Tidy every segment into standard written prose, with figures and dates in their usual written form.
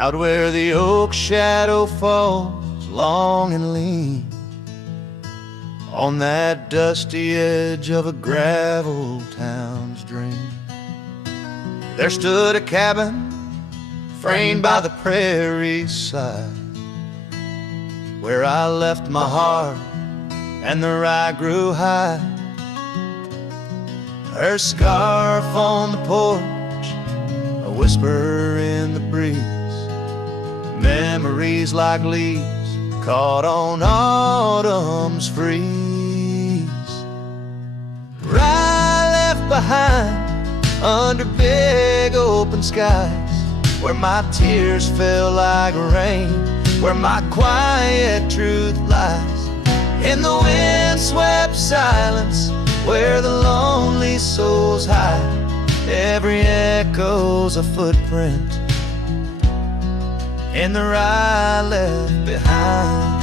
out where the oak shadow falls long and lean, on that dusty edge of a gravel town's dream. There stood a cabin framed by the prairie's side, where I left my heart and the rye grew high. Her scarf on the porch, a whisper in the breeze, memories like leaves caught on autumn's freeze. Rye left behind under big open skies, where my tears fell like rain, where my quiet truth lies. In the wind-swept silence, where the lonely souls hide, every echo's a footprint in the rye left behind.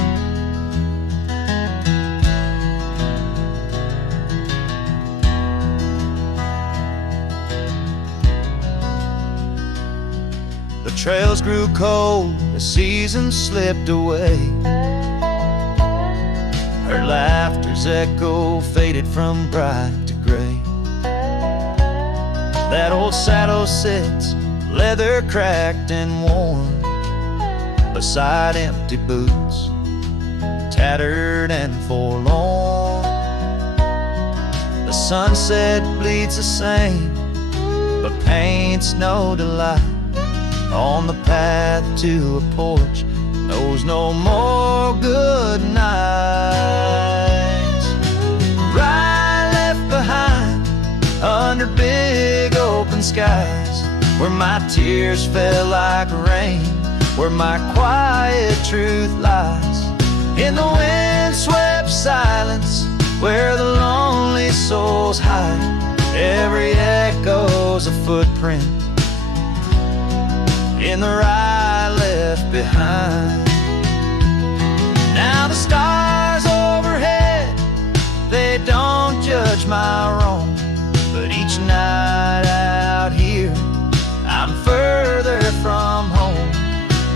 The trails grew cold, the seasons slipped away. Her laughter's echo faded from bright to gray. That old saddle sits, leather cracked and worn, beside empty boots, tattered and forlorn. The sunset bleeds the same, but paints no delight. On the path to a porch knows no more good nights. Rye left behind under big open skies, where my tears fell like rain, where my quiet truth lies. In the wind-swept silence, where the lonely souls hide, every echo's a footprint in the rye left behind. Now the stars overhead, they don't judge my wrong, but each night out here I'm further from home.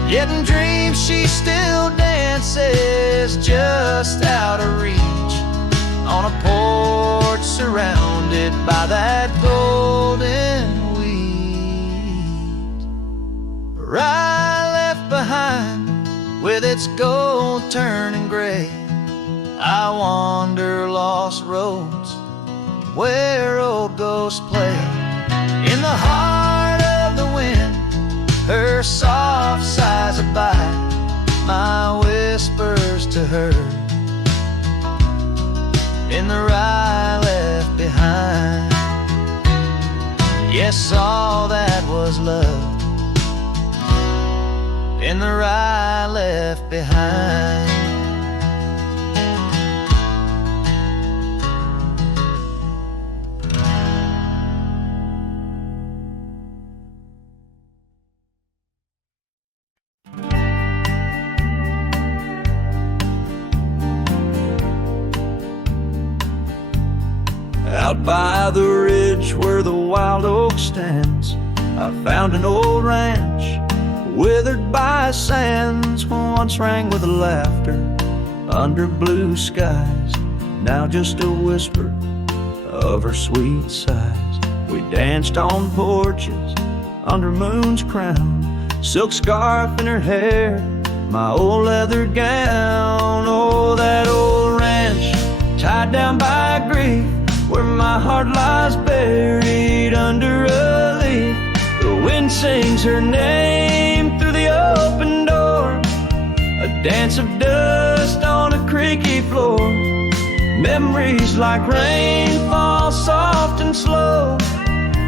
Yet in dreams she still dances just out of reach, on a porch surrounded by that golden rye left behind, with its gold turning gray. I wander lost roads where old ghosts play. In the heart of the wind, her soft sighs abide, my whispers to her in the rye left behind. Yes, all that was love in the rye left behind. Out by the ridge where the wild oak stands, I found an old ranch withered by sands, once rang with laughter under blue skies, now just a whisper of her sweet sighs. We danced on porches under moon's crown, silk scarf in her hair, my old leather gown. Oh, that old ranch tied down by grief, where my heart lies buried under a leaf. The wind sings her name through the open door, a dance of dust on a creaky floor. Memories like rain fall soft and slow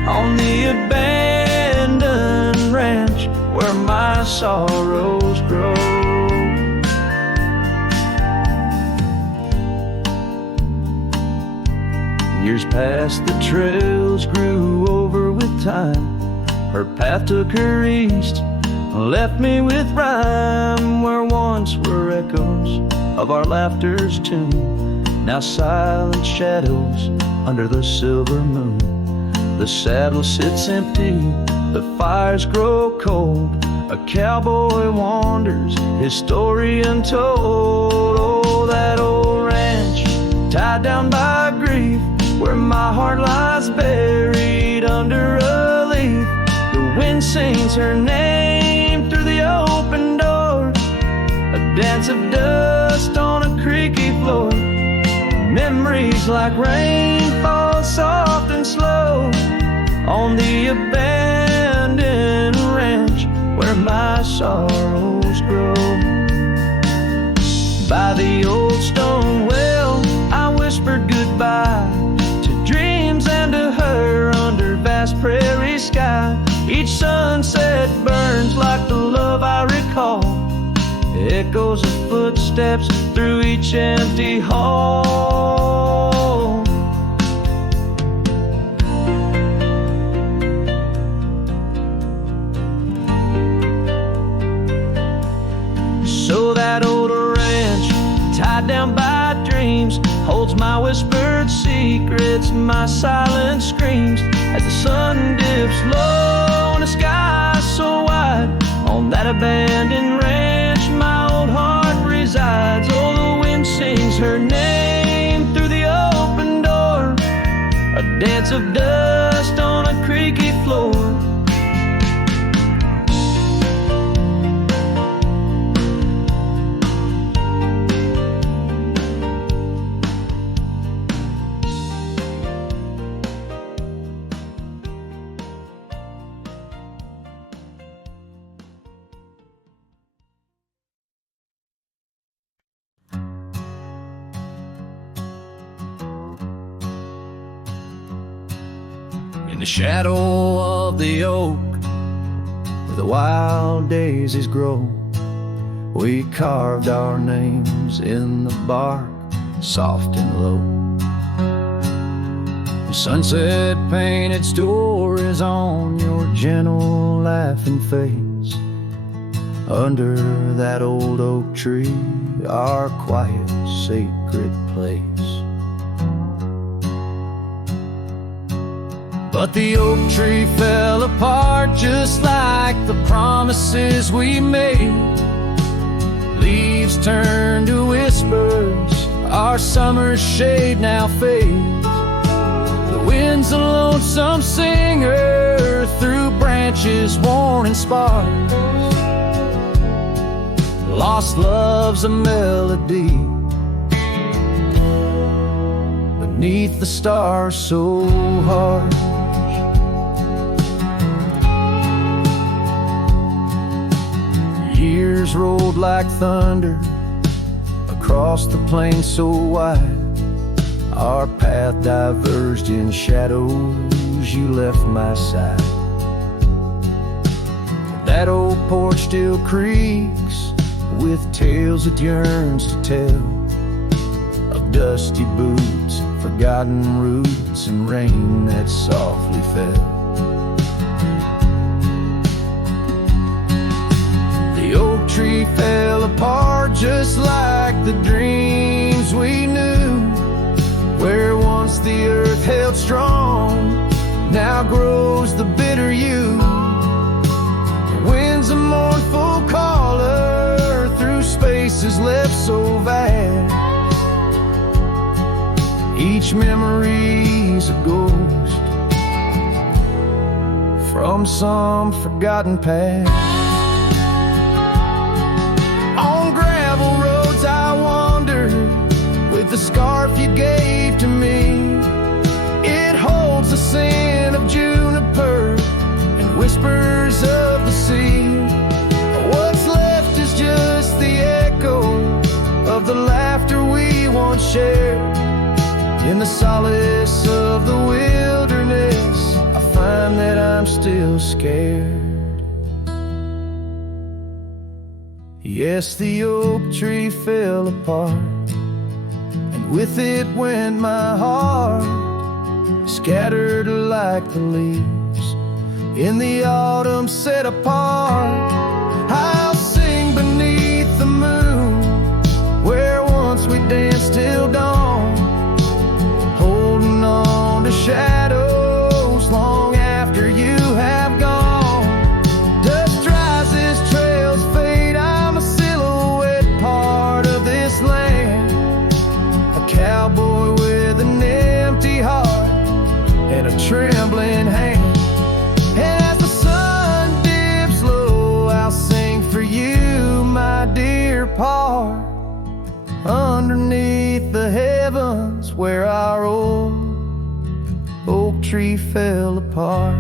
on the abandoned ranch where my sorrows grow. Years passed, the trails grew over with time. Her path took her east, left me with rhyme, where once were echoes of our laughter's tune, now silent shadows under the silver moon. The saddle sits empty, the fires grow cold, A cowboy wanders, his story untold. Oh, that old ranch, tied down by grief, where my heart lies buried under a leaf. The wind sings her name through the open door, a dance of dust on a creaky floor. Memories like rain fall soft and slow on the abandoned ranch where my sorrows grow. By the old stone well, I whispered goodbye to dreams and to her under vast prairie sky. Each sunset burns like the love I recall, echoes of footsteps through each empty hall. So that old ranch, tied down by dreams, holds my whispered secrets, my silent screams. As the sun dips low in a sky so wide, on that abandoned ranch my old heart resides. Oh, the wind sings her name through the open door, a dance of dust on a creaky floor. In the shadow of the oak, where the wild daisies grow, we carved our names in the bark, soft and low. The sunset painted stories on your gentle laughing face. Under that old oak tree, our quiet, sacred place. But the oak tree fell apart just like the promises we made. Leaves turned to whispers, our summer's shade now fades. The wind's a lonesome singer through branches worn and sparse. Lost love's a melody beneath the stars so harsh. Years rolled like thunder across the plain so wide. Our path diverged in shadows, you left my side. That old porch still creaks with tales it yearns to tell, of dusty boots, forgotten roots, and rain that softly fell. The oak tree fell apart just like the dreams we knew. Where once the earth held strong, now grows the bitter yew. The wind's a mournful caller through spaces left so vast. Each memory's a ghost from some forgotten past. The scarf you gave to me, it holds the scent of juniper and whispers of the sea. What's left is just the echo of the laughter we once shared. In the solace of the wilderness, I find that I'm still scared. Yes, the oak tree fell apart, with it went my heart, scattered like the leaves in the autumn set apart. I'll sing beneath the moon, where once we danced till dawn, holding on to shadows long after you have gone. Dust rises apart underneath the heavens where our old oak tree fell apart.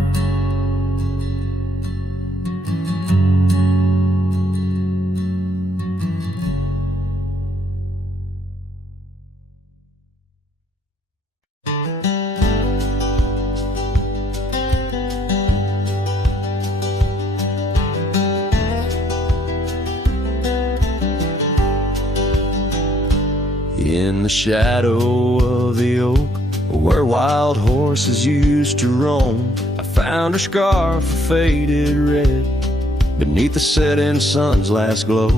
In the shadow of the oak, where wild horses used to roam, I found her scarf of faded red beneath the setting sun's last glow.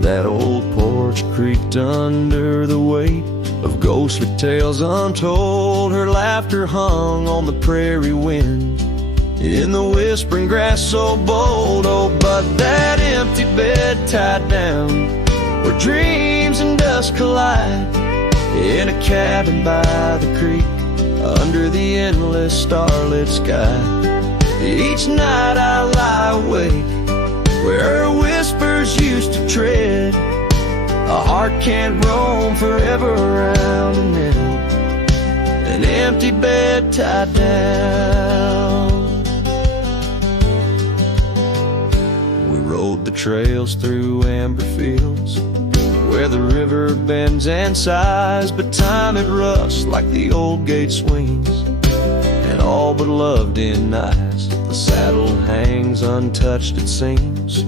That old porch creaked under the weight of ghostly tales untold. Her laughter hung on the prairie wind in the whispering grass so bold. Oh, but that empty bed tied down where dreams and dust collide, in a cabin by the creek under the endless starlit sky. Each night I lie awake where her whispers used to tread. A heart can't roam forever around and in an empty bed tied down. We rode the trails through amber fields where the river bends and sighs, but time it rusts like the old gate swings, and all but love denies. The saddle hangs untouched, it seems,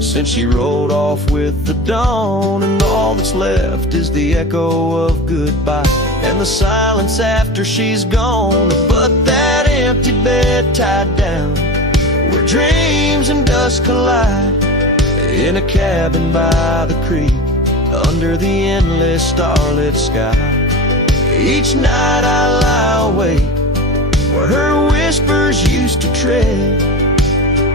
since she rode off with the dawn, and all that's left is the echo of goodbye and the silence after she's gone. But that empty bed tied down where dreams and dust collide, in a cabin by the creek under the endless starlit sky. Each night I lie awake where her whispers used to tread.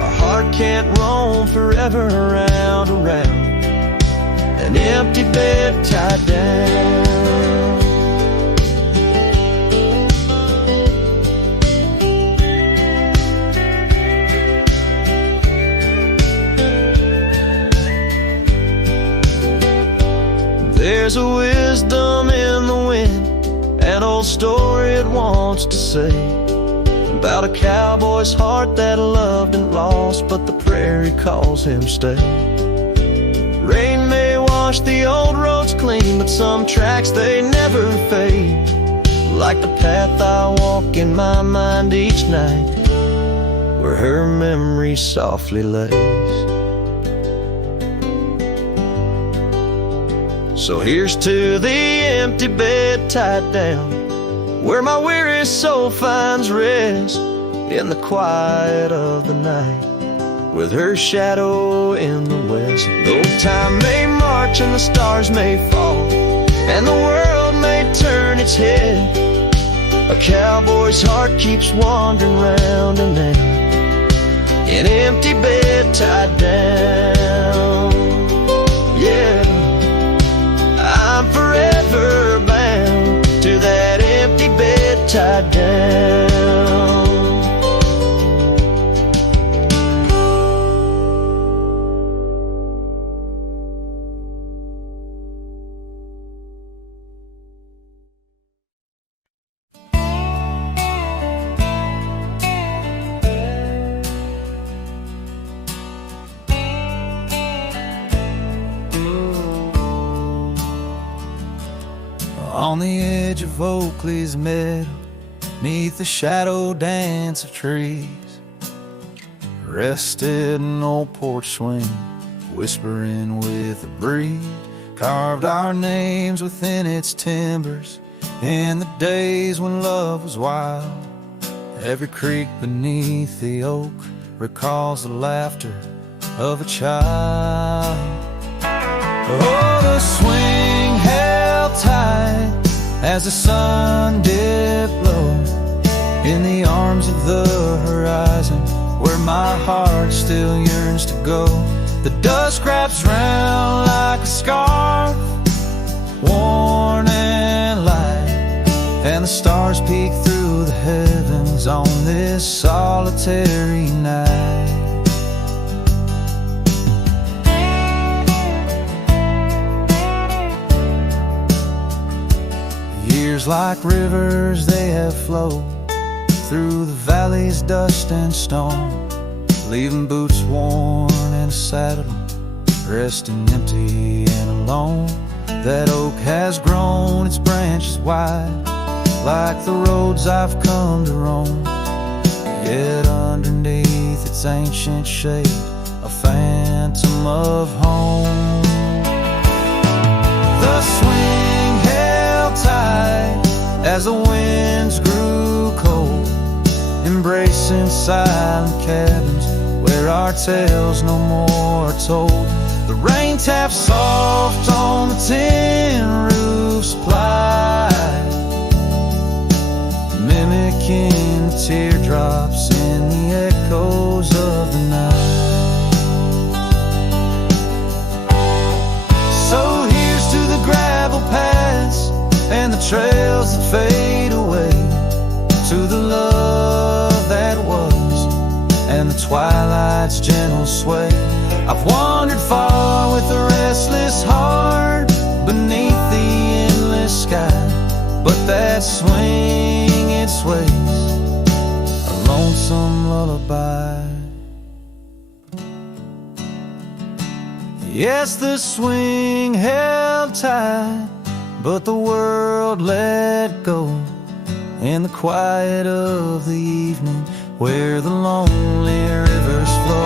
A heart can't roam forever around an empty bed tied down. There's a wisdom in the wind, an old story it wants to say, about a cowboy's heart that loved and lost, but the prairie calls him stay. Rain may wash the old roads clean, but some tracks they never fade, like the path I walk in my mind each night where her memory softly lays. So here's to the empty bed tied down where my weary soul finds rest, in the quiet of the night with her shadow in the west. Though time may march and the stars may fall and the world may turn its head, a cowboy's heart keeps wandering round and round, an empty bed tied down. Yeah, I'm forever bound to that empty bed tied down. On the edge of Oakley's meadow, neath the shadow dance of trees, rested an old porch swing, whispering with the breeze. Carved our names within its timbers in the days when love was wild. Every creek beneath the oak recalls the laughter of a child. Oh, the swing held tight as the sun dipped low in the arms of the horizon, where my heart still yearns to go. The dust wraps round like a scarf, worn and light, and the stars peek through the heavens on this solitary night. like rivers they have flowed through the valley's dust and stone, leaving boots worn and a saddle, resting empty and alone. That oak has grown its branches wide, like the roads I've come to roam. Yet underneath its ancient shade, a phantom of home. The swing held tight as the winds grew cold, embracing silent cabins where our tales no more are told. The rain taps soft on the tin roof's plight, mimicking the teardrops in the echoes of the night. So here's to the gravel paths and the trails that fade away, to the love that was and the twilight's gentle sway. I've wandered far with a restless heart beneath the endless sky, but that swing it sways, a lonesome lullaby. Yes, the swing held tight, but the world let go in the quiet of the evening where the lonely rivers flow.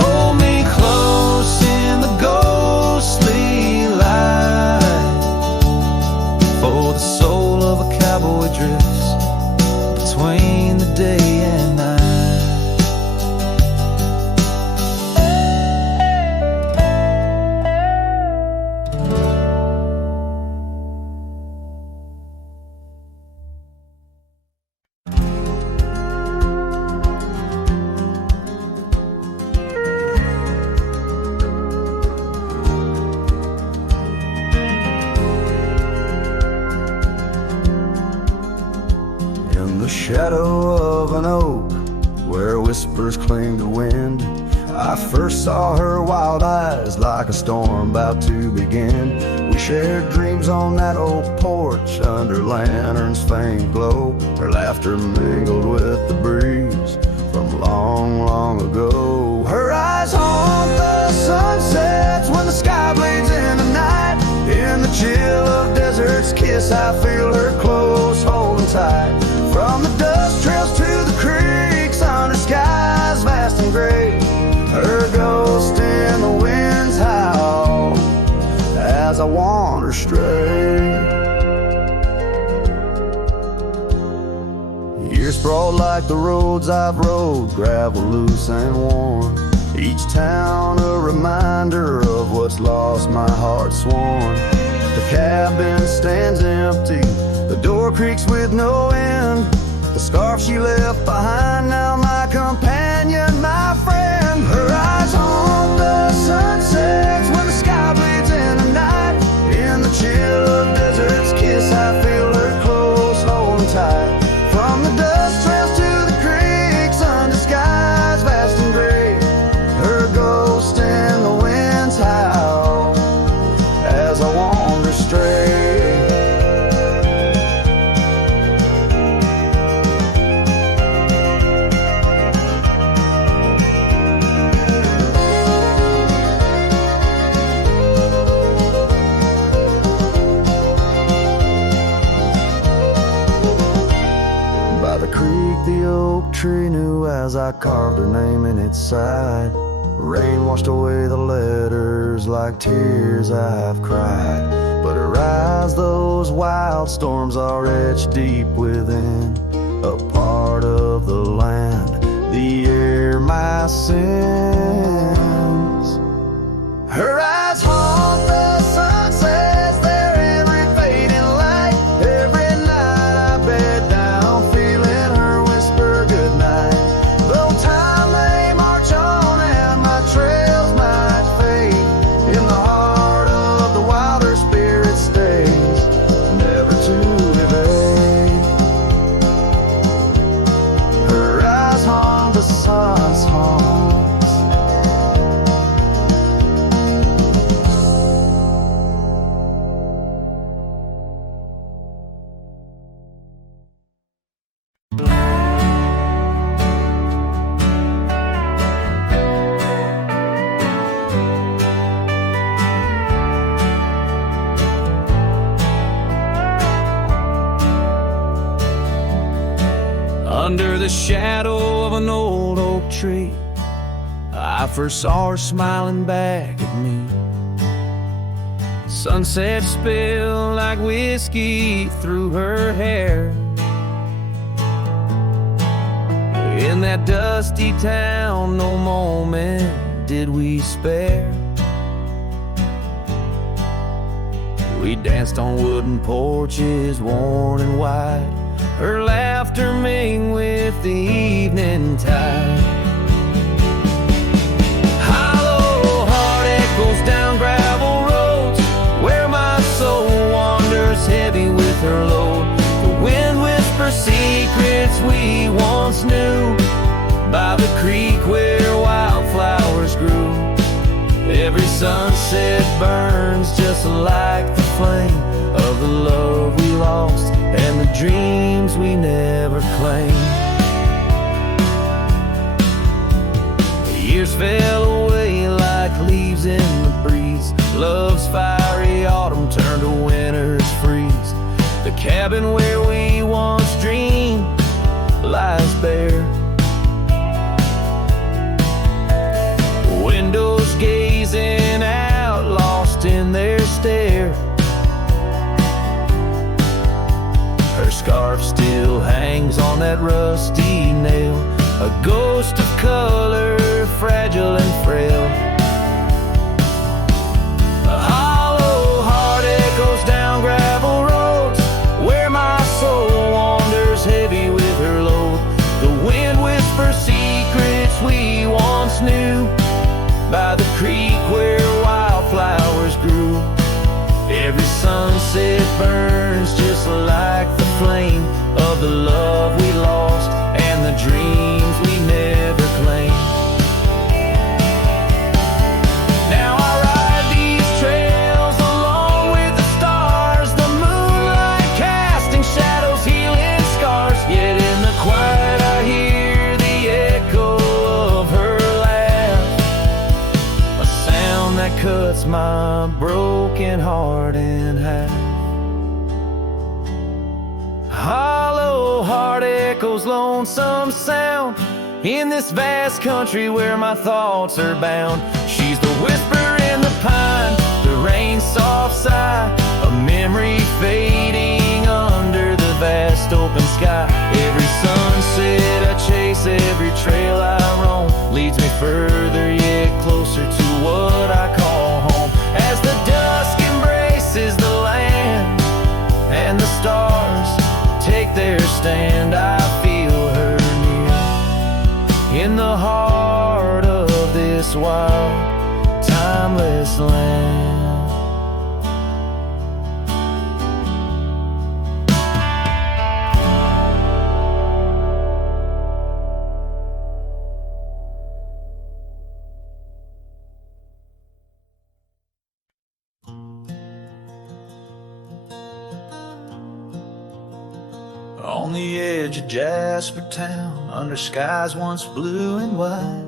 Hold me close in the ghostly light, for the soul of a cowboy drifts between the day and night. Shadow of an oak where whispers cling to wind, I first saw her wild eyes like a storm about to begin. We shared dreams on that old porch under lanterns' faint glow. Her laughter mingled with the breeze from long, long ago. Her eyes haunt the sunsets when the sky bleeds in the night. In the chill of desert's kiss, I feel her close, holding tight. From the dust trails to the creeks, under skies vast and gray, her ghost in the wind's howl as I wander stray. Years sprawled like the roads I've rode, gravel loose and worn, each town a reminder of what's lost, my heart sworn. The cabin stands empty, the door creaks with no end. The scarf she left behind, now my companion, my friend. Her eyes haunt the sunsets when the sky bleeds in the night. In the chill of desert's kiss, I feel her close, holding tight. From the dust trails to the creeks, under skies vast and gray, her ghost in the wind's howl as I wander stray. The oak tree knew as I carved her name in its side. Rain washed away the letters like tears I've cried. But her eyes, those wild storms are etched deep within, a part of the land, the air, my sins. Her eyes haunt the sunsets, their every fading light. Every night I bed down, feeling her whisper goodnight. Though time may march on and my trails might fade, in the heart of the wild her spirit stays, never to evade. Her eyes haunt the sun's haunts, Under the shadow of an old oak tree, I first saw her smiling back at me. Sunset spilled like whiskey through her hair. In that dusty town, no moment did we spare. We danced on wooden porches, worn and wide, her laughter mingled with the evening tide. Hollow heart echoes down gravel roads, where my soul wanders heavy with her load. The wind whispers secrets we once knew, by the creek where wildflowers grew. Every sunset burns just like the flame of the love we lost and the dreams we never claimed. The years fell away like leaves in the breeze. Love's fiery autumn turned to winter's freeze. The cabin where we once dreamed lies bare. Windows gazing out, lost in their stare. Her scarf still hangs on that rusty nail, a ghost of color, fragile and frail. A hollow heart echoes down gravel roads, where my soul wanders heavy with her load. The wind whispers secrets we once knew, by the creek where wildflowers grew. Every sunset burns just like the flame of the love we lost and the dreams we never claimed. Now I ride these trails along with the stars, the moonlight casting shadows, healing scars. Yet in the quiet I hear the echo of her laugh, a sound that cuts my broken heart in half. Hollow heart echoes lonesome sound in this vast country where my thoughts are bound. She's the whisper in the pine, the rain's soft sigh, a memory fading under the vast open sky. Every sunset I chase, every trail I roam, leads me further yet closer to what I call home. As the dusk embraces the land and the stars take their stand, I feel her near in the heart of this wild, timeless land. On the edge of Jasper Town, under skies once blue and white,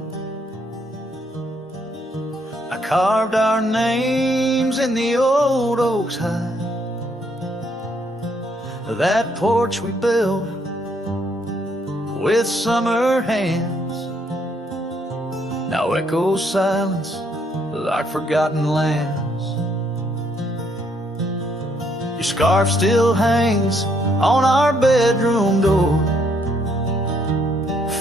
I carved our names in the old oak's hide. That porch we built with summer hands now echoes silence like forgotten lands. Your scarf still hangs on our bedroom door,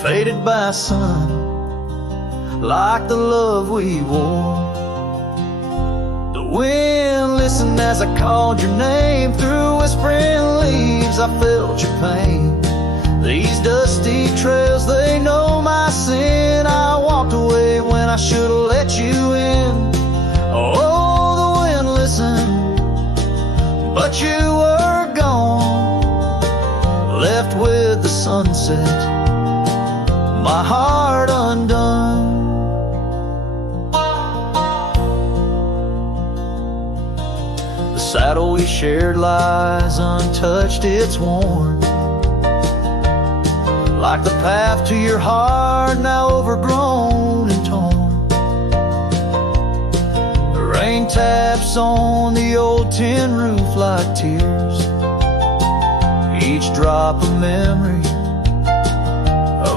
faded by sun, like the love we wore. The wind listened as I called your name, through whispering leaves I felt your pain. These dusty trails, they know my sin. I walked away when I should've let you in. Oh, the wind listened, but you were gone, left with the sunset, my heart undone. The saddle we shared lies untouched, it's worn, like the path to your heart, now overgrown and torn. The rain taps on the old tin roof like tears, each drop a memory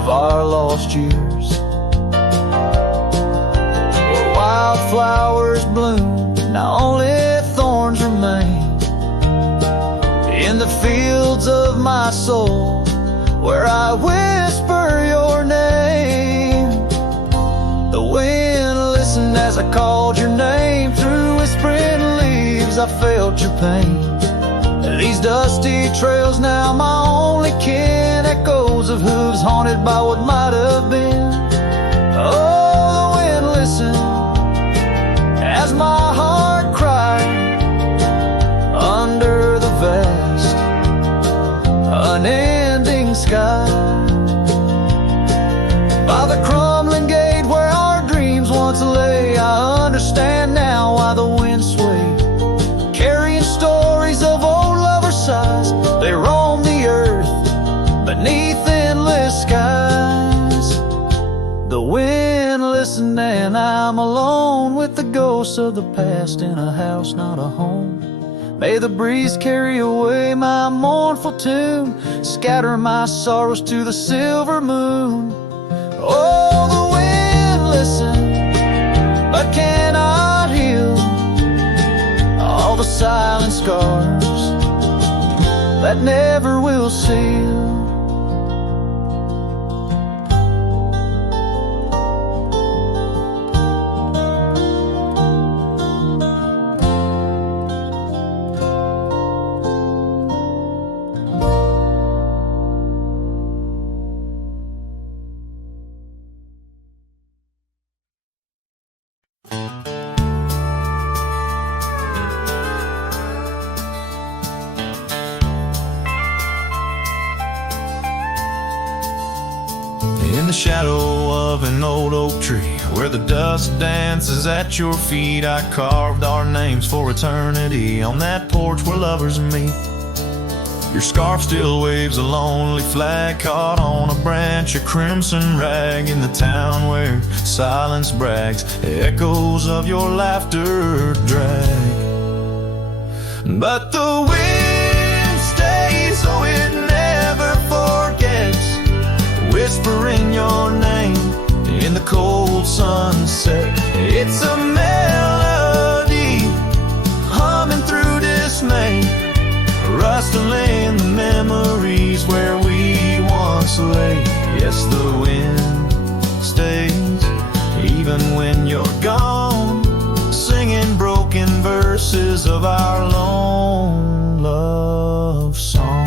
of our lost years. Where wildflowers bloom, now only thorns remain. In the fields of my soul, where I whisper your name. The wind listened as I called your name. Through whispering leaves I felt your pain. These dusty trails now my only kin, echoes of hooves haunted by what might have been. Oh, the wind listened as my heart cried under the vast, unending sky. By the crumbling gate where our dreams once lay, I understand now why the wind swayed, carrying stories of old lovers' sighs. They roam the earth beneath endless skies. The wind listened and I'm alone with the ghosts of the past in a house, not a home. May the breeze carry away my mournful tune, scatter my sorrows to the silver moon. Oh, the wind listened, but cannot heal all the silent scars that never will seal. In the shadow of an old oak tree, where the dust dances at your feet, I carved our names for eternity on that porch where lovers meet. Your scarf still waves a lonely flag caught on a branch, a crimson rag in the town where silence brags, echoes of your laughter drag. But the wind stays, oh it never forgets, whispering your name in the cold sunset. It's a melody humming through dismay, rustling the memories where we once lay. Yes, the wind stays even when you're gone, singing broken verses of our lone love song.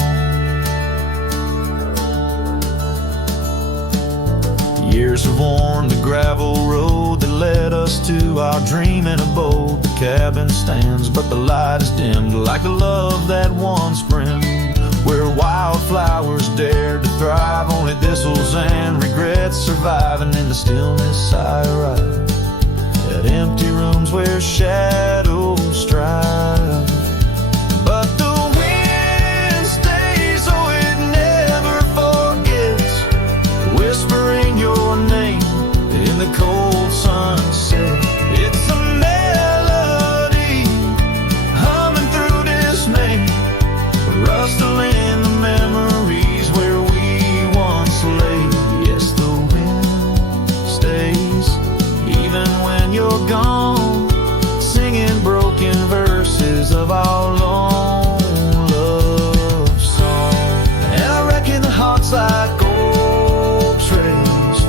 Years have worn the gravel road that led us to our dreaming abode. The cabin stands, but the light is dimmed like the love that once brimmed. Where wildflowers dared to thrive, only thistles and regrets surviving. In the stillness I arrive at empty rooms where shadows strive. But the wind stays, oh it never forgets, whispering your name in the cold sunset. It's a melody humming through dismay, rustling the memories where we once lay. Yes, the wind stays even when you're gone, singing broken verses of our long love song. And I reckon the heart's like old trails,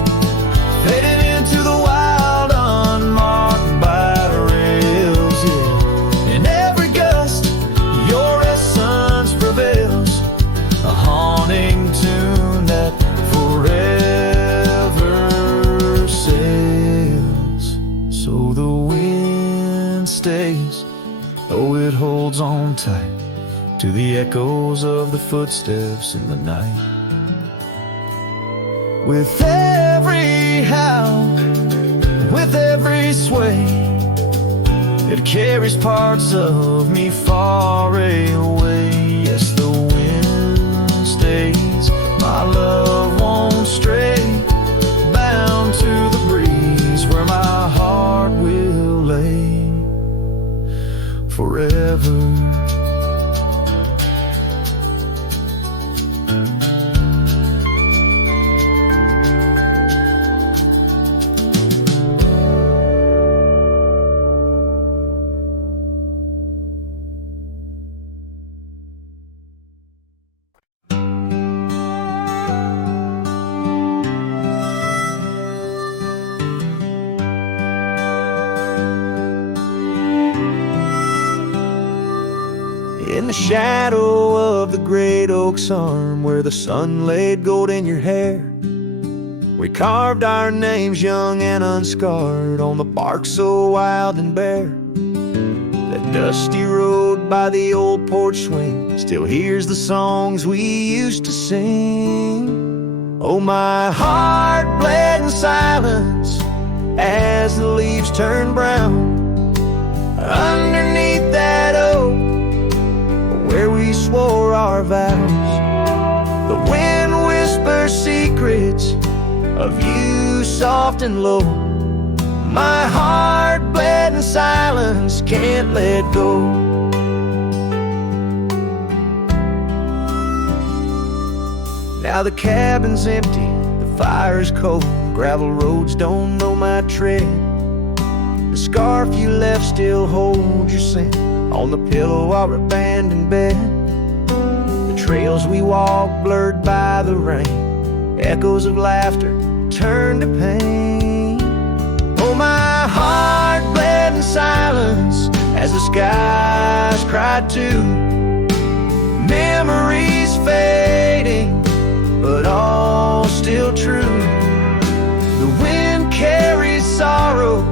fading into the wild, unmarked by rails, yeah. In every gust, your essence prevails, a haunting tune that forever sails. So the wind stays, oh it holds on tight to the echoes of the footsteps in the night. With every howl, with every sway, it carries parts of me far away. Yes, the wind stays, my love won't stray, bound to the breeze where my heart will lay forever. In the shadow of the great oak's arm, where the sun laid gold in your hair, we carved our names young and unscarred on the bark so wild and bare. That dusty road by the old porch swing still hears the songs we used to sing. Oh, my heart bled in silence as the leaves turned brown underneath that oak where we swore our vows. The wind whispers secrets of you soft and low. My heart bled in silence, can't let go. Now the cabin's empty, the fire's cold, gravel roads don't know my tread. The scarf you left still holds your scent on the pillow of our abandoned bed. The trails we walked blurred by the rain, echoes of laughter turned to pain. Oh, my heart bled in silence as the skies cried too. Memories fading, but all still true. The wind carries sorrow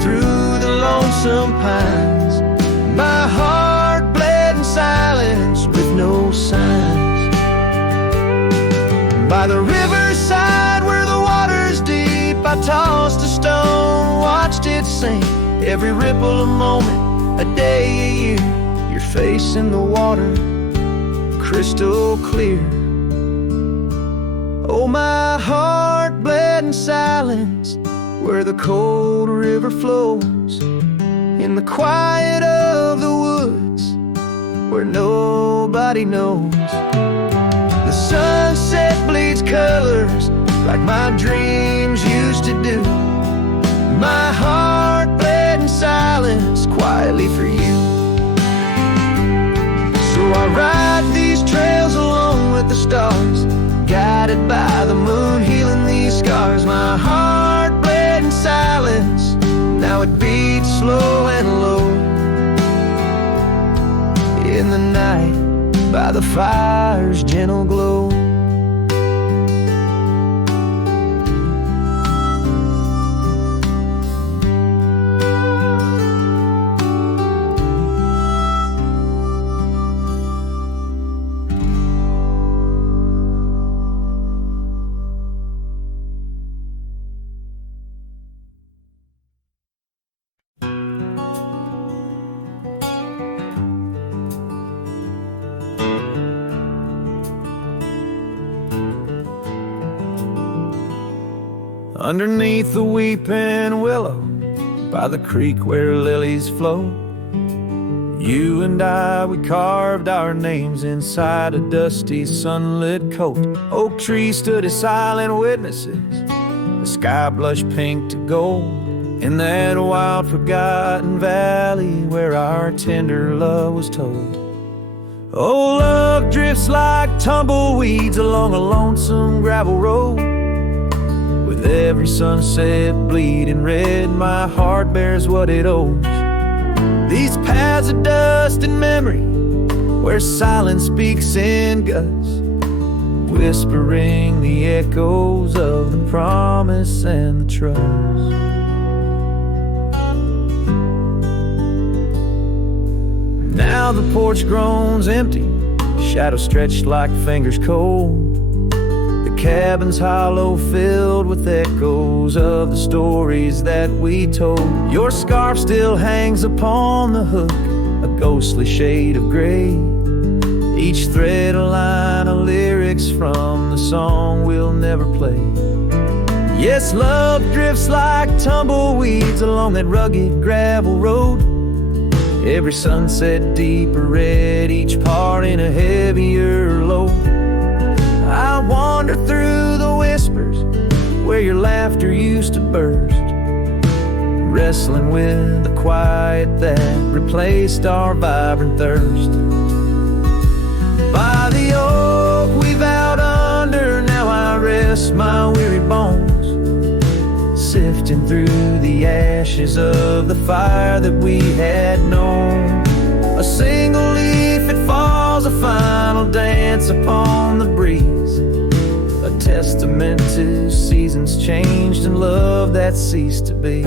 through the lonesome pines. My heart bled in silence with no signs. By the riverside where the water's deep, I tossed a stone, watched it sink. Every ripple a moment, a day, a year. Your face in the water, crystal clear. Oh, my heart bled in silence where the cold river flows, in the quiet of the woods where nobody knows. The sunset bleeds colors like my dreams used to do. My heart bled in silence quietly for you. So I ride these trails alone with the stars, guided by the moon, healing these scars. My heart bled in silence, now it beats slow and low. In the night, by the fire's gentle glow. Underneath the weeping willow, by the creek where lilies flow, you and I, we carved our names inside a dusty sunlit coat. Oak trees stood as silent witnesses, the sky blushed pink to gold, in that wild forgotten valley where our tender love was told. Oh, love drifts like tumbleweeds along a lonesome gravel road. With every sunset bleeding red, my heart bears what it owes. These paths of dust and memory, where silence speaks in gusts, whispering the echoes of the promise and the trust. Now the porch groans empty, shadows stretched like fingers cold. The cabin's hollow, filled with echoes of the stories that we told. Your scarf still hangs upon the hook, a ghostly shade of gray, each thread a line of lyrics from the song we'll never play. Yes, love drifts like tumbleweeds along that rugged gravel road, every sunset deeper red, each part in a heavier load. I wander through the whispers where your laughter used to burst, wrestling with the quiet that replaced our vibrant thirst. By the oak we vowed under, now I rest my weary bones, sifting through the ashes of the fire that we had known. A single leaf changed and love that ceased to be.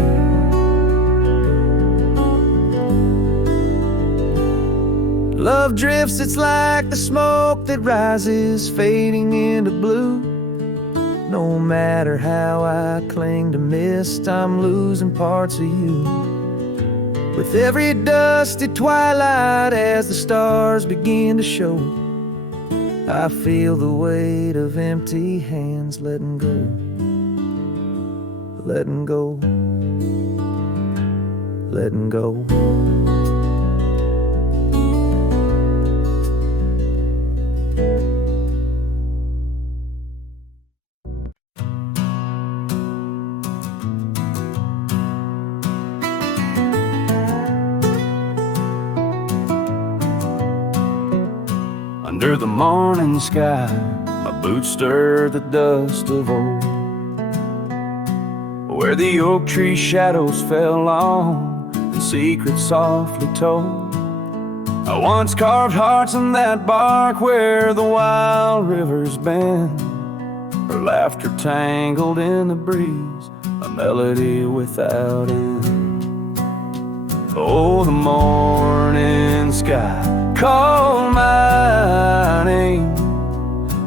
Love drifts, it's like the smoke that rises, fading into blue. No matter how I cling to mist, I'm losing parts of you. With every dusty twilight, as the stars begin to show, I feel the weight of empty hands letting go, letting go, letting go. Under the morning sky, my boots stir the dust of old, where the oak tree shadows fell long and secrets softly told. I once carved hearts on that bark where the wild rivers bend, her laughter tangled in the breeze, a melody without end. Oh, the morning sky call my name,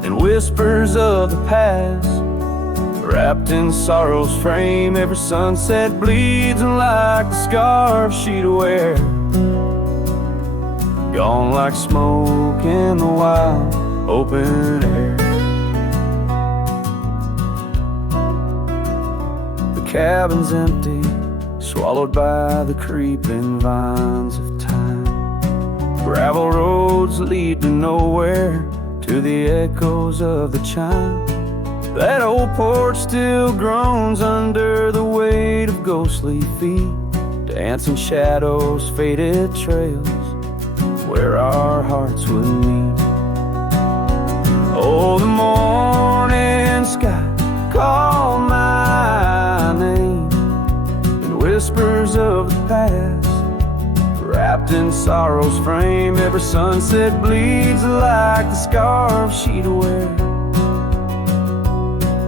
and whispers of the past, wrapped in sorrow's frame. Every sunset bleeds like the scarf she'd wear, gone like smoke in the wild open air. The cabin's empty, swallowed by the creeping vines of time. Gravel roads lead to nowhere, to the echoes of the chime. That old porch still groans under the weight of ghostly feet, dancing shadows, faded trails where our hearts would meet. Oh, the morning sky call my name, and whispers of the past, wrapped in sorrow's frame. Every sunset bleeds like the scarf she'd wear,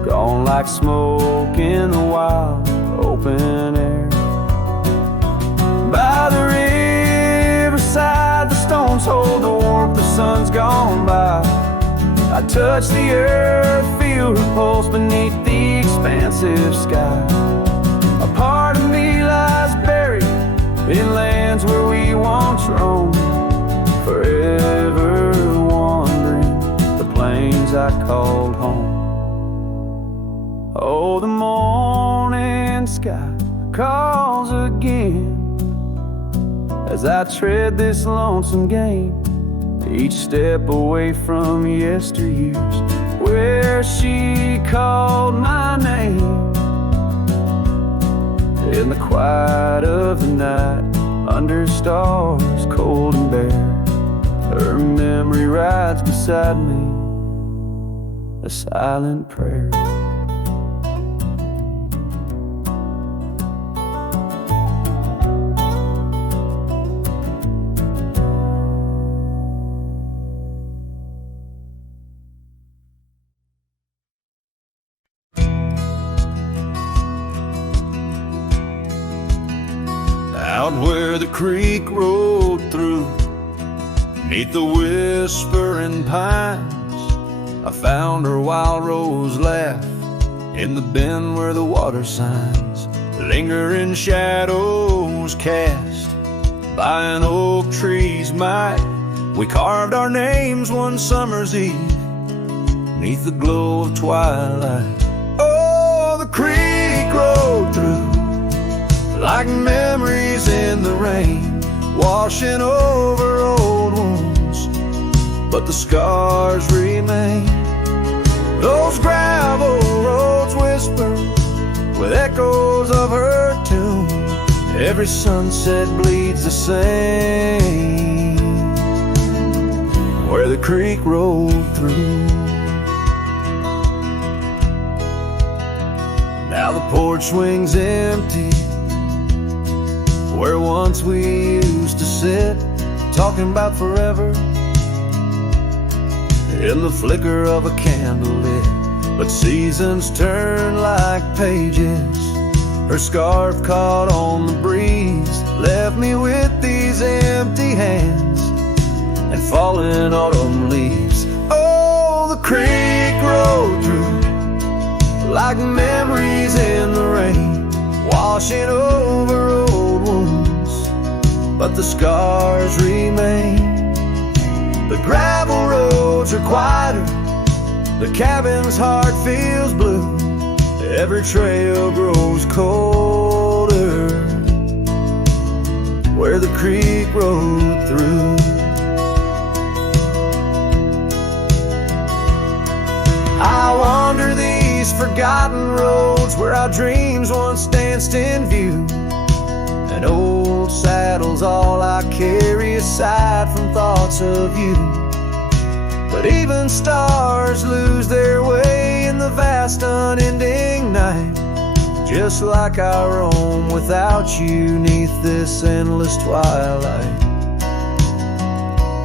gone like smoke in the wild open air. By the riverside, the stones hold the warmth, the sun's gone by. I touch the earth, feel her pulse beneath the expansive sky. A part of me lies buried in lands where we once roamed, forever wandering the plains I called home. Oh, the morning sky calls again as I tread this lonesome game, each step away from yesteryears where she called my name. In the quiet of the night, under stars cold and bare, her memory rides beside me, a silent prayer. Out where the creek rolled through, neath the whispering pines, I found her wild rose laugh in the bend where the water signs linger in shadows cast by an oak tree's might. We carved our names one summer's eve neath the glow of twilight. Oh, the creek rolled through like memories in the rain, washing over old wounds, but the scars remain. Those gravel roads whisper with echoes of her tune. Every sunset bleeds the same where the creek rolled through. Now the porch swings empty where once we used to sit, talking about forever. In the flicker of a candle lit but seasons turn like pages. Her scarf caught on the breeze left me with these empty hands and falling autumn leaves. Oh, the creek rolled through like memories in the rain, washing over old wounds, but the scars remain. The gravel roads are quieter, the cabin's heart feels blue. Every trail grows colder where the creek rode through. I wander these forgotten roads where our dreams once danced in view. An old saddle's all I carry aside from thoughts of you. But even stars lose their way in the vast unending night, just like I roam without you neath this endless twilight.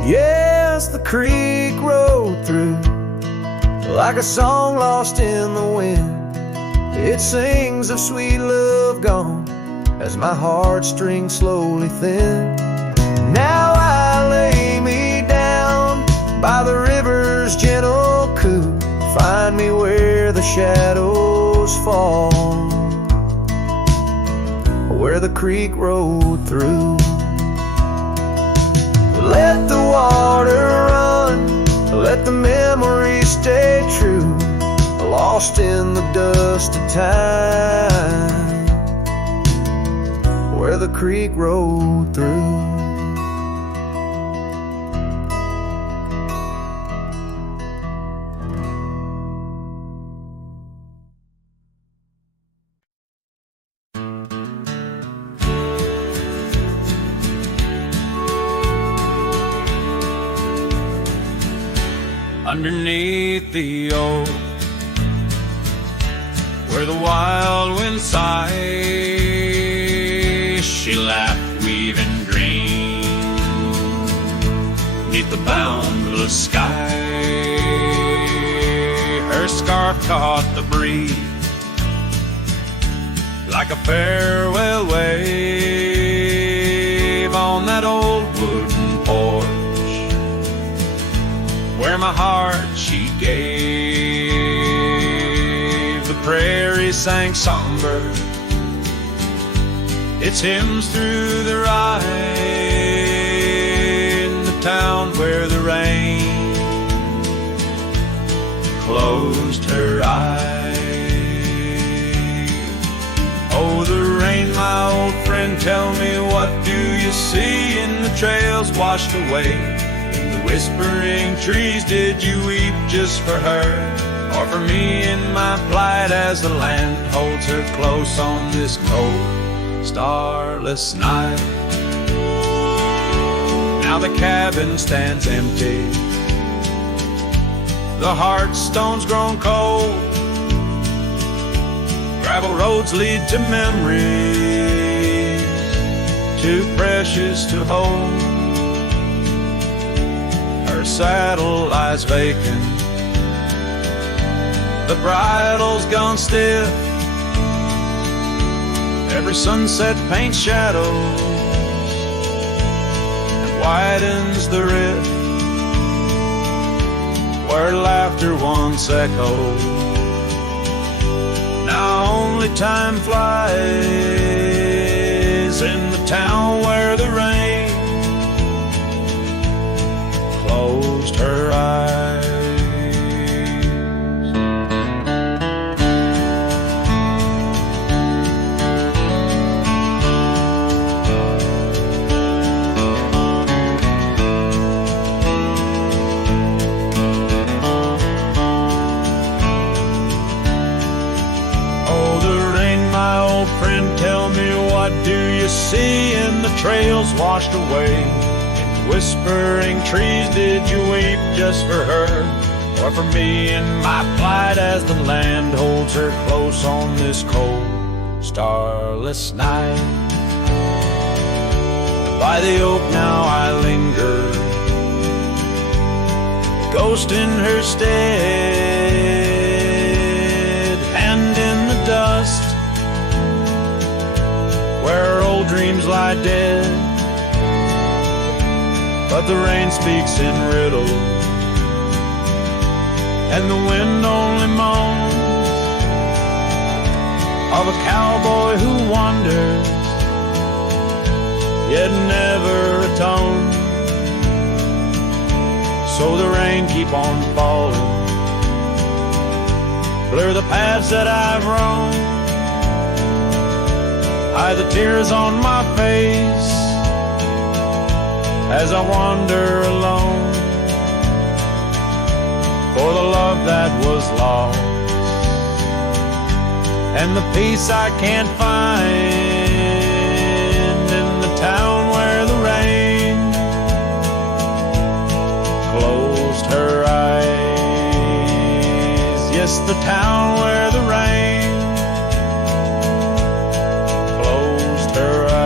Yes, the creek rode through like a song lost in the wind. It sings of sweet love gone as my heartstrings slowly thin. Now I lay me down by the river's gentle coo. Find me where the shadows fall, where the creek rode through. Let the water run, let the memories stay true, lost in the dust of time, where the creek rode through. Underneath the oak, where the wild wind sighs, she laughed, weaving green neath the boundless sky. Her scarf caught the breeze like a farewell wave on that old wooden porch where my heart she gave. The prairie sang songbird its hymns through the rye in the town where the rain closed her eyes. Oh, the rain, my old friend, tell me, what do you see in the trails washed away? Whispering trees, did you weep just for her, or for me in my plight as the land holds her close on this cold, starless night? Now the cabin stands empty, the hearthstone's grown cold, gravel roads lead to memories too precious to hold. Her saddle lies vacant, the bridle's gone stiff, every sunset paints shadows and widens the rift where laughter once echoed. Now only time flies in the town where the rain closed her eyes. Oh, the rain, my old friend, tell me, what do you see in the trails washed away? Whispering trees, did you weep just for her, or for me in my plight as the land holds her close on this cold, starless night? By the oak now I linger, ghost in her stead, lie dead, but the rain speaks in riddles, and the wind only moans of a cowboy who wanders, yet never atones. So the rain keep on falling, blur the paths that I've roamed, hide the tears on my face as I wander alone for the love that was lost and the peace I can't find in the town where the rain closed her eyes. Yes, the town where the rain closed her eyes.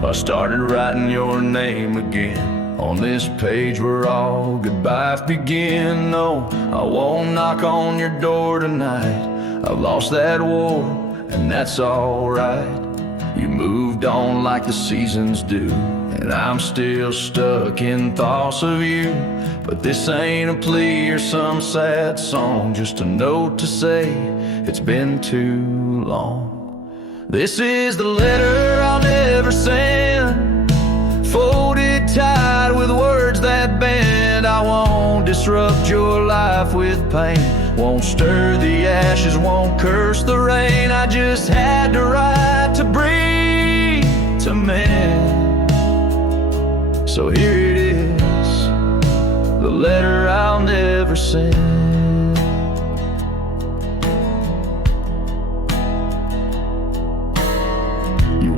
I started writing your name again on this page where all goodbyes begin. No, I won't knock on your door tonight. I've lost that war, and that's alright. You moved on like the seasons do, and I'm still stuck in thoughts of you. But this ain't a plea or some sad song, just a note to say it's been too long. This is the letter I'll never send, folded tight with words that bend. I won't disrupt your life with pain, won't stir the ashes, won't curse the rain. I just had to write to breathe, to mend. So here it is, the letter I'll never send.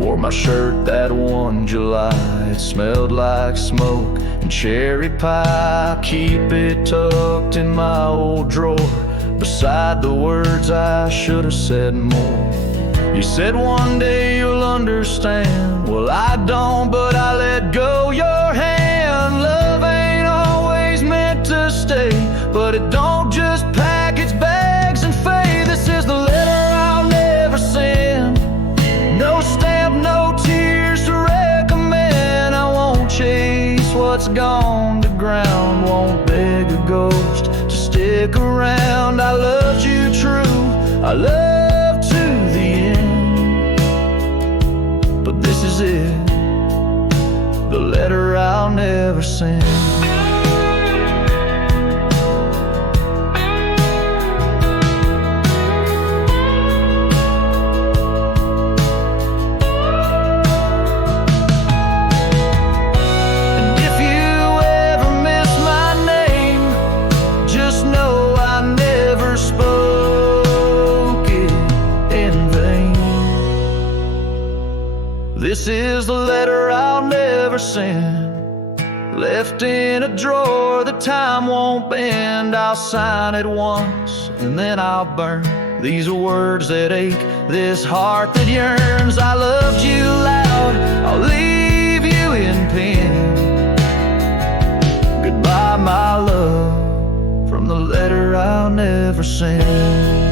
Wore my shirt that one July, it smelled like smoke and cherry pie. I keep it tucked in my old drawer, beside the words I should have said more. You said one day you'll understand. Well, I don't, but I let go your hand. Love ain't always meant to stay, but it don't just pack its bags and fade. This is the letter I'll never send. No stamp, no tears to recommend. I won't chase what's gone to ground, won't beg a ghost to stick around. I loved you true, I love to the end. But this is it, the letter I'll never send. This is the letter I'll never send, left in a drawer that time won't bend. I'll sign it once and then I'll burn these words that ache, this heart that yearns. I loved you loud, I'll leave you in pain. Goodbye, my love, from the letter I'll never send.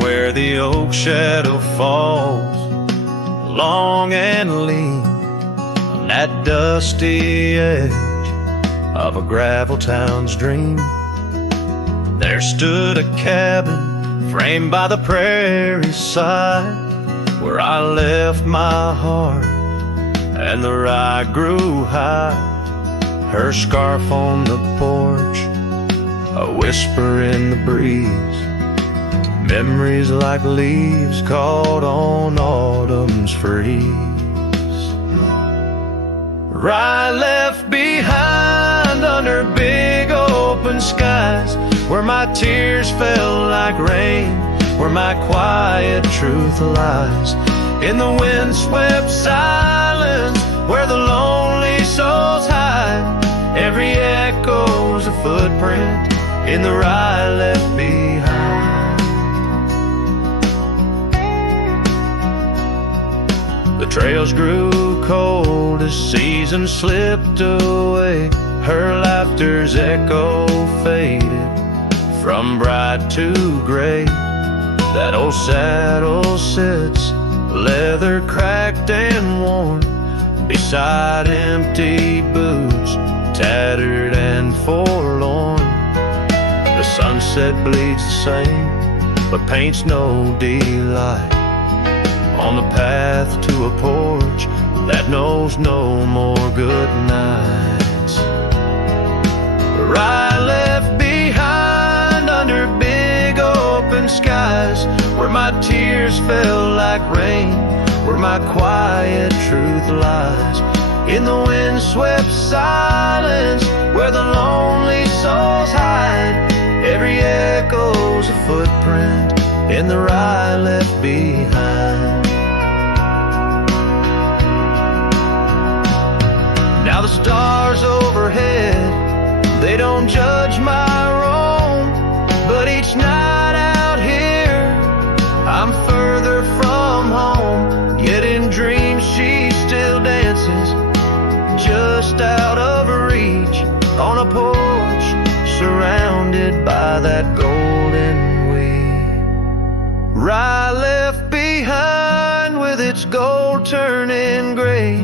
Where the oak shadow falls, long and lean, on that dusty edge of a gravel town's dream, there stood a cabin framed by the prairie side, where I left my heart and the rye grew high. Her scarf on the porch, a whisper in the breeze, Memories like leaves caught on autumn's freeze. Right left behind under big open skies, where my tears fell like rain, where my quiet truth lies. In the windswept silence, where the lonely souls hide, every echo's a footprint in the ride left behind. The trails grew cold as seasons slipped away. Her laughter's echo faded from bright to gray. That old saddle sits, leather cracked and worn, beside empty boots, tattered and forlorn. The sunset bleeds the same, but paints no delight on the path to a porch that knows no more good nights. Right left behind under big open skies, where my tears fell like rain, where my quiet truth lies. In the windswept silence, where the lonely souls hide, every echo's a footprint in the ride left behind. Now the stars overhead, they don't judge my wrong, but each night out here I'm further from home. Yet in dreams she still dances, just out of reach, on a porch surrounded by that golden weed. Right left behind with its gold turning gray,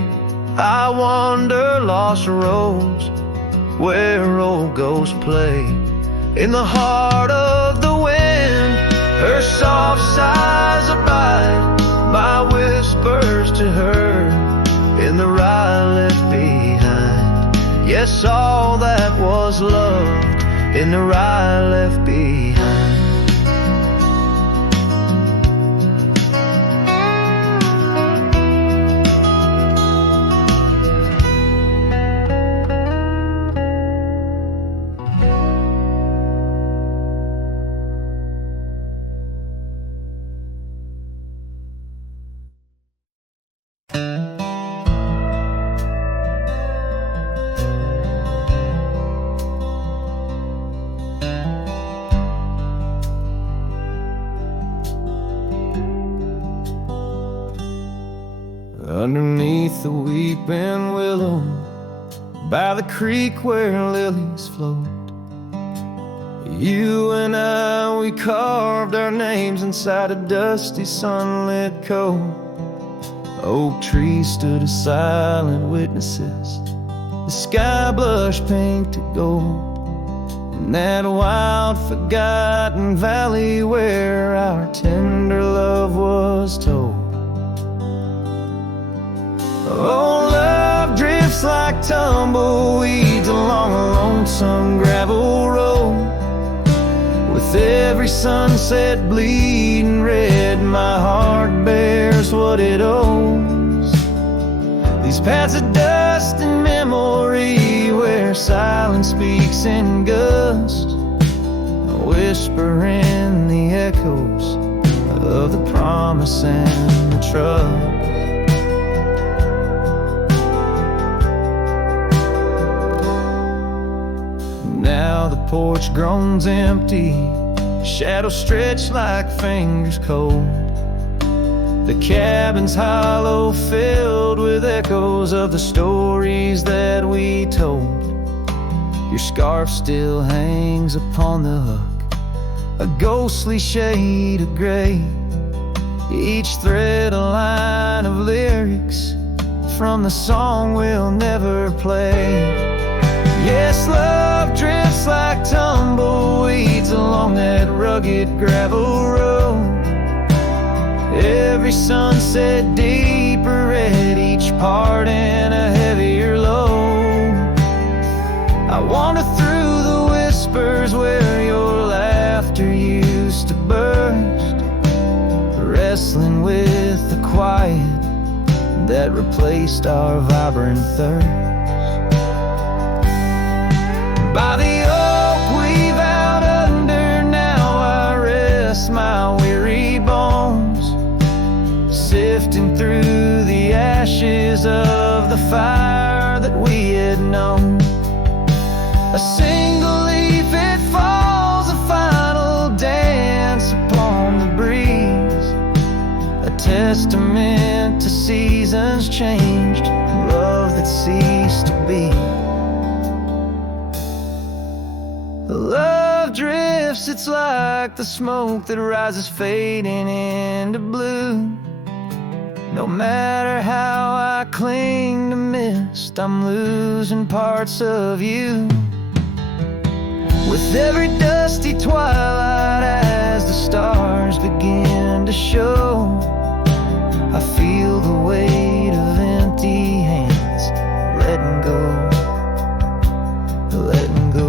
I wander lost roads where old ghosts play. In the heart of the wind, her soft sighs abide, my whispers to her in the ride left behind. Yes, all that was loved in the ride left behind. Underneath the weeping willow, by the creek where lilies float, you and I, we carved our names inside a dusty sunlit cove. Oak trees stood as silent witnesses, the sky blushed pink to gold, in that wild forgotten valley where our tender love was told. Oh, love drifts like tumbleweeds along a lonesome gravel road. With every sunset bleeding red, my heart bears what it owes. These paths of dust and memory where silence speaks in gust, a whisper in the echoes of the promise and the trust. Now the porch groans empty, shadows stretch like fingers cold. The cabin's hollow, filled with echoes of the stories that we told. Your scarf still hangs upon the hook, a ghostly shade of gray, each thread a line of lyrics from the song we'll never play. Yes, love drifts like tumbleweeds along that rugged gravel road. Every sunset deeper red, each part in a heavier load. I wander through the whispers where your laughter used to burst, quiet that replaced our vibrant thirst. By the oak we vowed under, now I rest my weary bones, sifting through the ashes of the fire that we had known. A single leaf it falls, a final dance upon the breeze, a testament to seasons changed, love that ceased to be. Love drifts, it's like the smoke that rises fading into blue. No matter how I cling to mist, I'm losing parts of you. With every dusty twilight, as the stars begin to show, I feel the weight of empty hands, letting go, letting go.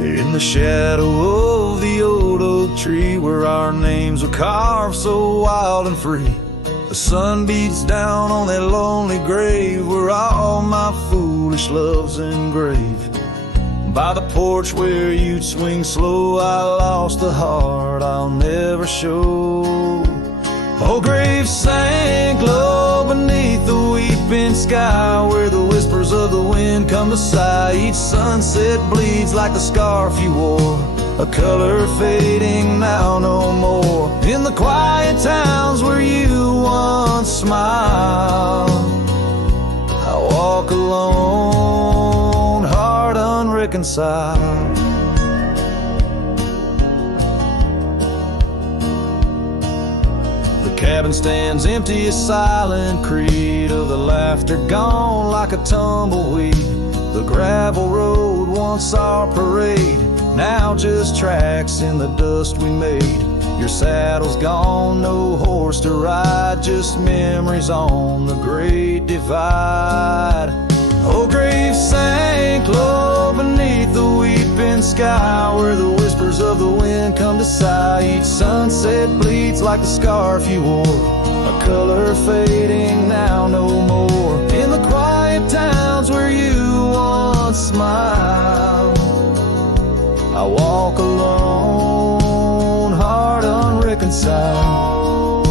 In the shadow of the old oak tree, where our names were carved so wild and free, the sun beats down on that lonely grave where all my foolish love's engraved. By the porch where you'd swing slow, I lost the heart I'll never show. Oh, grave sank low beneath the weeping sky, where the whispers of the wind come to sigh. Each sunset bleeds like the scarf you wore, a color fading now no more. In the quiet towns where you once smiled, I walk alone, heart unreconciled. The cabin stands empty, a silent creed of the laughter gone like a tumbleweed. The gravel road, once our parade, now just tracks in the dust we made. Your saddle's gone, no horse to ride, just memories on the great divide. Oh, grave sank low beneath the weeping sky, where the whispers of the wind come to sigh. Each sunset bleeds like the scarf you wore, a color fading now no more. In the quiet towns where you once smiled, I walk alone, heart unreconciled.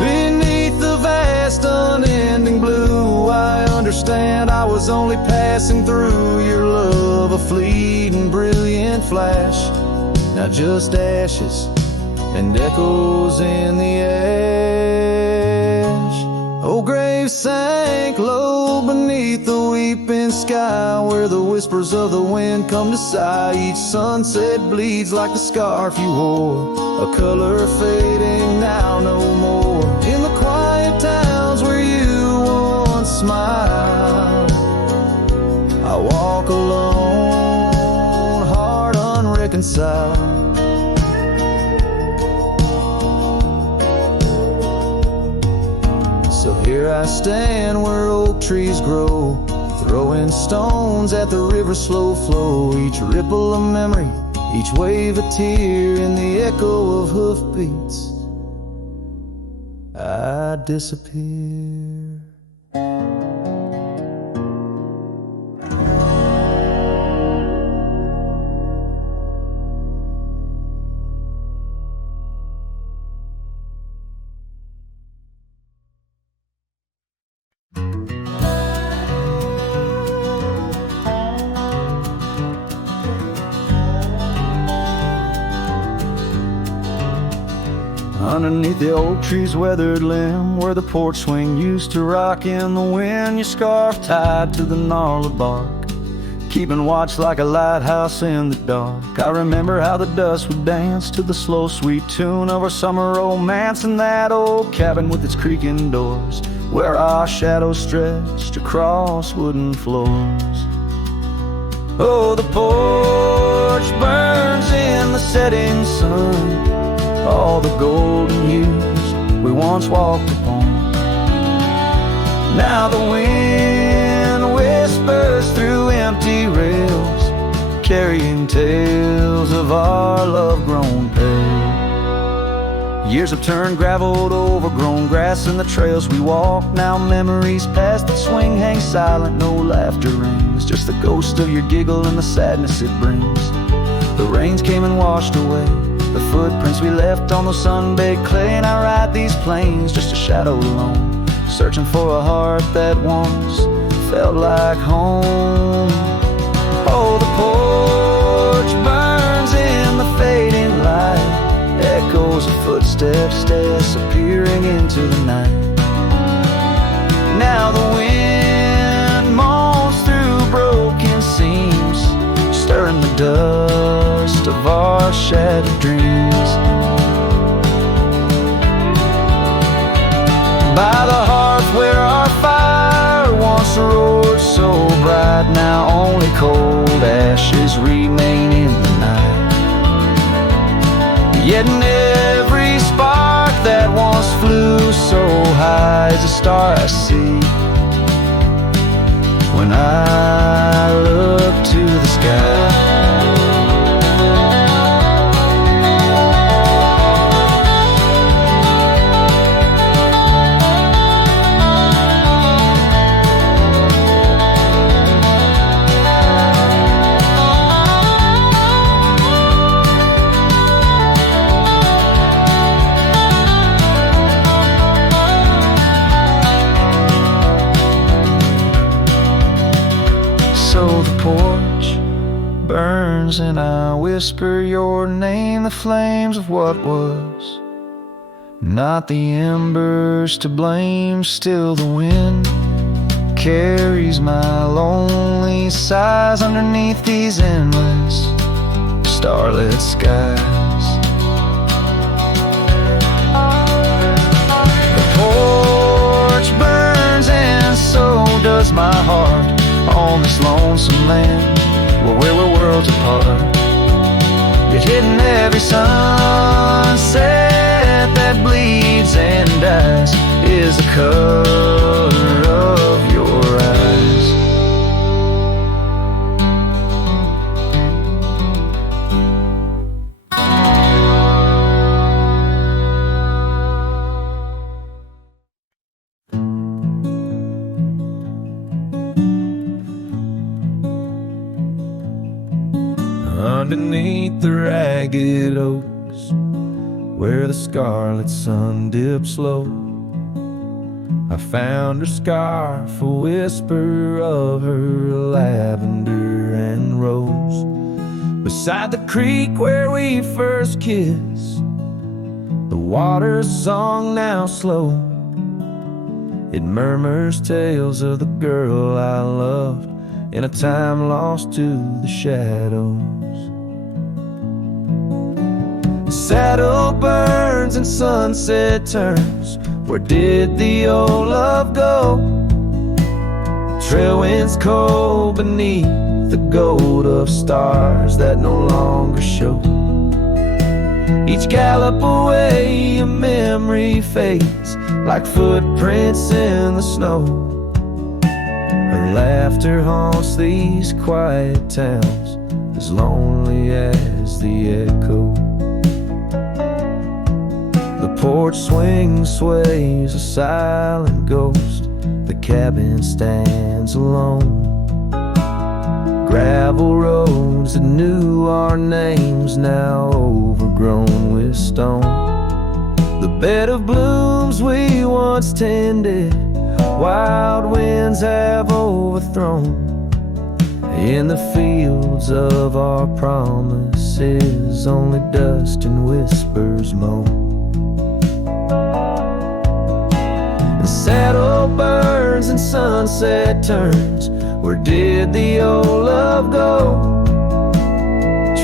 Beneath the vast unending blue, I understand I was only passing through. Your love a fleeting brilliant flash, now just ashes and echoes in the ash. Oh, grave sank low beneath the weeping sky, where the whispers of the wind come to sigh. Each sunset bleeds like the scarf you wore, a color fading now no more. In the quiet towns where you once smiled, I walk alone, heart unreconciled. So here I stand where oak trees grow, throwing stones at the river's slow flow. Each ripple a memory, each wave a tear, in the echo of hoofbeats I disappear. Underneath the oak tree's weathered limb, where the porch swing used to rock in the wind, your scarf tied to the gnarled bark keeping watch like a lighthouse in the dark. I remember how the dust would dance to the slow, sweet tune of our summer romance in that old cabin with its creaking doors, where our shadows stretched across wooden floors. Oh, the porch burns in the setting sun, all the golden years we once walked upon. Now the wind whispers through empty rails, carrying tales of our love grown pale. Years have turned gravel to overgrown grass in the trails we walk. Now memories past that swing hang silent, no laughter rings, just the ghost of your giggle and the sadness it brings. The rains came and washed away the footprints we left on the sun-baked clay, and I ride these plains just a shadow alone, searching for a heart that once felt like home. Oh, the porch burns in the fading light, echoes of footsteps disappearing into the night. Now the wind moans through broken seams, stirring the dust of our shattered dreams. By the hearth where our fire once roared so bright, now only cold ashes remain in the night. Yet in every spark that once flew so high is a star I see when I look to the sky. Porch burns and I whisper your name, the flames of what was, not the embers to blame. Still the wind carries my lonely sighs underneath these endless starlit skies. The porch burns and so does my heart on this lonesome land where we're worlds apart. Yet hidden every sunset that bleeds and dies is the color of your eyes. Underneath the ragged oaks, where the scarlet sun dips low, I found her scarf, a whisper of her lavender and rose. Beside the creek where we first kissed, the water's song now slow, it murmurs tales of the girl I loved in a time lost to the shadows. Saddle burns and sunset turns, where did the old love go? Trail winds cold beneath the gold of stars that no longer show. Each gallop away a memory fades like footprints in the snow. Her laughter haunts these quiet towns, as lonely as the echo. The porch swing sways, a silent ghost. The cabin stands alone. Gravel roads that knew our names, now overgrown with stone. The bed of blooms we once tended, wild winds have overthrown. In the fields of our promises, only dust and whispers moan. The saddle burns and sunset turns, Where did the old love go?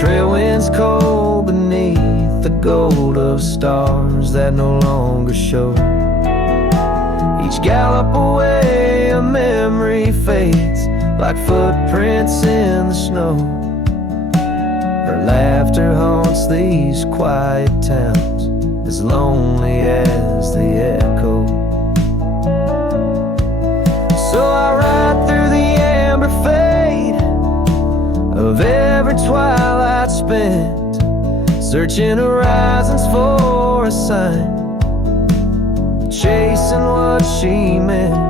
Trail winds cold beneath the gold of stars that no longer show. Each gallop away, a memory fades like footprints in the snow. Her laughter haunts these quiet towns, as lonely as they echo. So I ride through the amber fade of every twilight spent, searching horizons for a sign, chasing what she meant.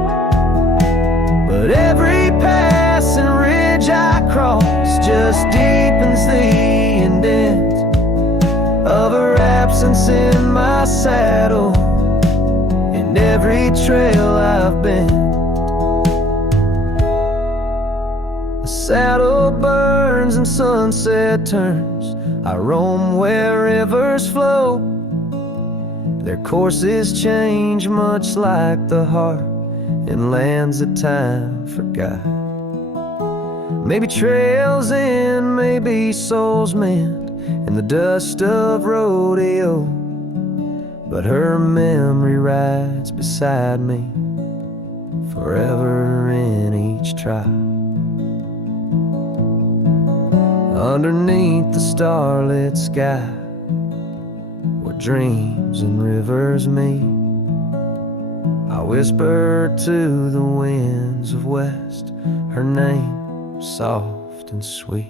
But every passing ridge I cross just deepens the indent of her absence in my saddle, in every trail I've been. The saddle burns and sunset turns. I roam where rivers flow. Their courses change much like the heart in lands that time forgot. Maybe trails end, maybe souls mend in the dust of rodeo, but her memory rides beside me forever in each trial. Underneath the starlit sky, where dreams and rivers meet, I whisper to the winds of west her name, soft and sweet.